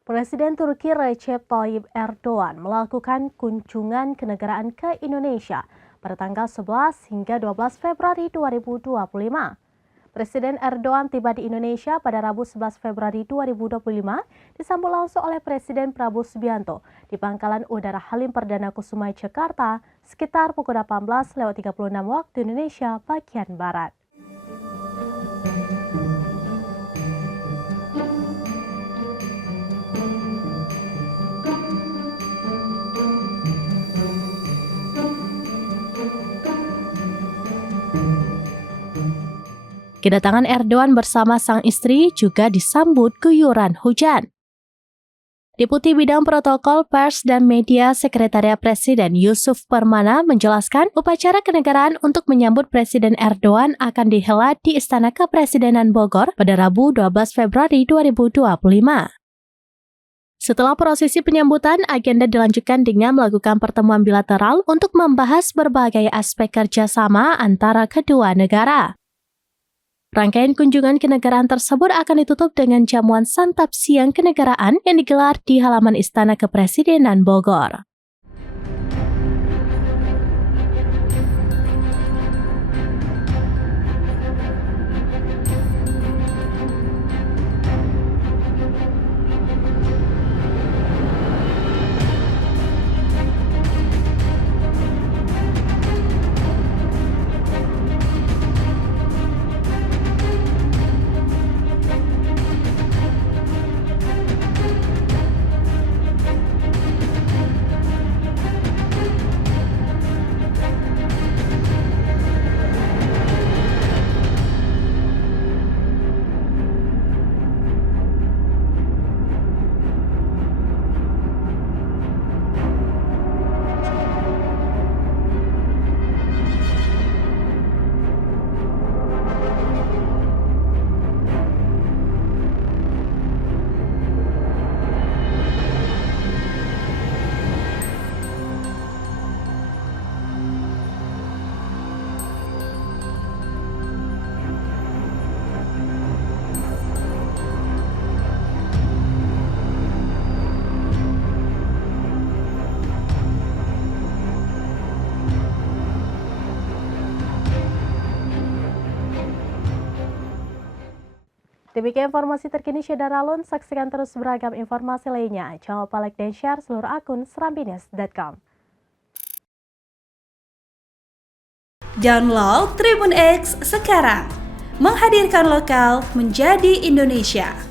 Presiden Turki Recep Tayyip Erdogan melakukan kunjungan kenegaraan ke Indonesia pada tanggal 11 hingga 12 Februari 2025. Presiden Erdogan tiba di Indonesia pada Rabu 11 Februari 2025 disambut langsung oleh Presiden Prabowo Subianto di Pangkalan Udara Halim Perdana Kusuma, Jakarta sekitar pukul 18.36 waktu Indonesia bagian Barat. Kedatangan Erdogan bersama sang istri juga disambut guyuran hujan. Deputi Bidang Protokol Pers dan Media Sekretariat Presiden Yusuf Permana menjelaskan upacara kenegaraan untuk menyambut Presiden Erdogan akan dihelat di Istana Kepresidenan Bogor pada Rabu 12 Februari 2025. Setelah prosesi penyambutan, agenda dilanjutkan dengan melakukan pertemuan bilateral untuk membahas berbagai aspek kerjasama antara kedua negara. Rangkaian kunjungan kenegaraan tersebut akan ditutup dengan jamuan santap siang kenegaraan yang digelar di halaman Istana Kepresidenan Bogor. Demikian informasi terkini Syedaralun, saksikan terus beragam informasi lainnya. Jangan lupa like dan share seluruh akun serambinews.com. Download Tribun X sekarang, menghadirkan lokal menjadi Indonesia.